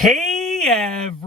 Hey everybody,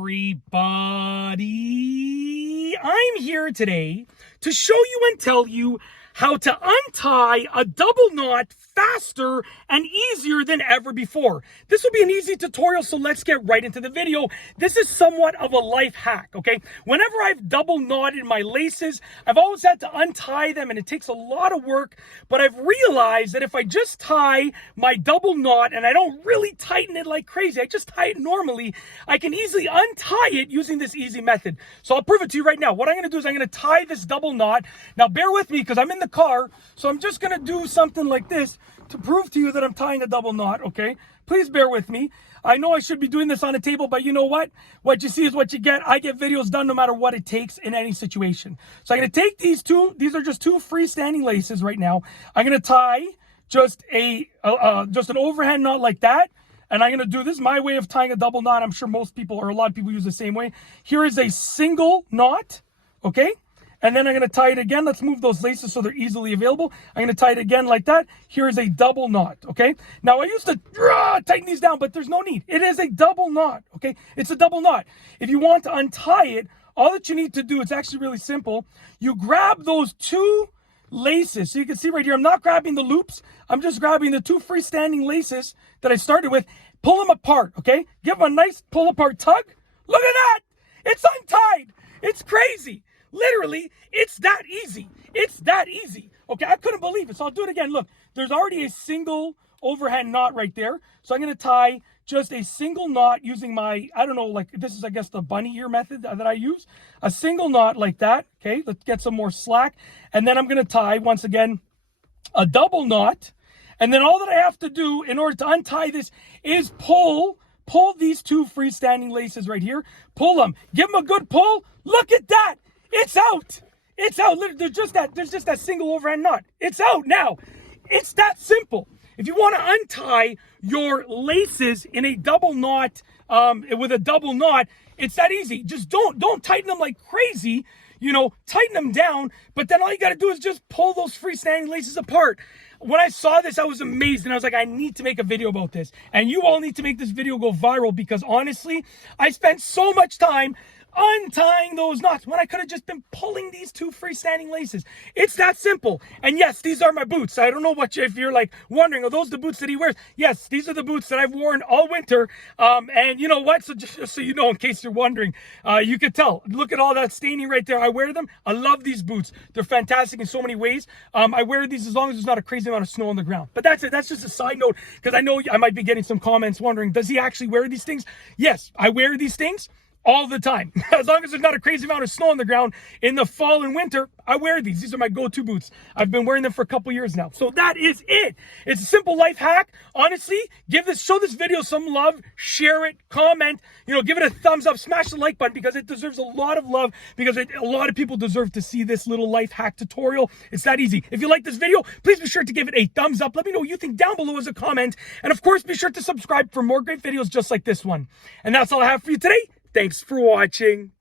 I'm here today to show you and tell you how to untie a double knot faster and easier than ever before. This will be an easy tutorial, so let's get right into the video. This is somewhat of a life hack, okay? Whenever I've double knotted my laces, I've always had to untie them and it takes a lot of work, but I've realized that if I just tie my double knot and I don't really tighten it like crazy, I just tie it normally, I can easily untie it using this easy method. So I'll prove it to you right now. What I'm gonna do is I'm gonna tie this double knot. Now bear with me because I'm in the car, so I'm just gonna do something like this to prove to you that I'm tying a double knot, okay? Please bear with me. I know I should be doing this on a table, but you know what? What you see is what you get. I get videos done no matter what it takes in any situation. So I'm gonna take these are just two freestanding laces right now. I'm gonna tie just an overhand knot like that. And I'm gonna do this, my way of tying a double knot. I'm sure most people or a lot of people use the same way. Here is a single knot, okay? And then I'm going to tie it again. Let's move those laces so they're easily available. I'm going to tie it again like that. Here is a double knot, okay? Now, I used to tighten these down, but there's no need. It is a double knot, okay? It's a double knot. If you want to untie it, all that you need to do, it's actually really simple. You grab those two laces. So you can see right here, I'm not grabbing the loops. I'm just grabbing the two freestanding laces that I started with. Pull them apart, okay? Give them a nice pull apart tug. Look at that. It's untied. It's crazy. Literally, it's that easy. It's that easy. Okay, I couldn't believe it. So I'll do it again. Look, there's already a single overhand knot right there. So I'm going to tie just a single knot using my, I don't know, like this is, I guess, the bunny ear method that I use. A single knot like that. Okay, let's get some more slack. And then I'm going to tie, once again, a double knot. And then all that I have to do in order to untie this is pull these two freestanding laces right here. Pull them. Give them a good pull. Look at that. It's out. It's out. There's just that single overhand knot. It's out now. It's that simple. If you want to untie your laces in a double knot, with a double knot, it's that easy. Just don't tighten them like crazy. You know, tighten them down, but then all you got to do is just pull those freestanding laces apart. When I saw this, I was amazed, and I was like, I need to make a video about this. And you all need to make this video go viral because honestly, I spent so much time untying those knots when I could have just been pulling these two freestanding laces. It's that simple. And yes, these are my boots. I don't know if you're like wondering, are those the boots that he wears? Yes, these are the boots that I've worn all winter. And you know what? So just so you know, in case you're wondering, you could tell. Look at all that staining right there. I wear them. I love these boots. They're fantastic in so many ways. I wear these as long as there's not a crazy amount of snow on the ground. But that's it. That's just a side note because I know I might be getting some comments wondering, does he actually wear these things? Yes, I wear these things all the time. As long as there's not a crazy amount of snow on the ground in the fall and winter, I wear these. These are my go-to boots. I've been wearing them for a couple years now. So that is it. It's a simple life hack. Honestly, show this video some love, share it, comment, give it a thumbs up, smash the like button because it deserves a lot of love because a lot of people deserve to see this little life hack tutorial. It's that easy. If you like this video, please be sure to give it a thumbs up. Let me know what you think down below as a comment. And of course, be sure to subscribe for more great videos just like this one. And that's all I have for you today. Thanks for watching.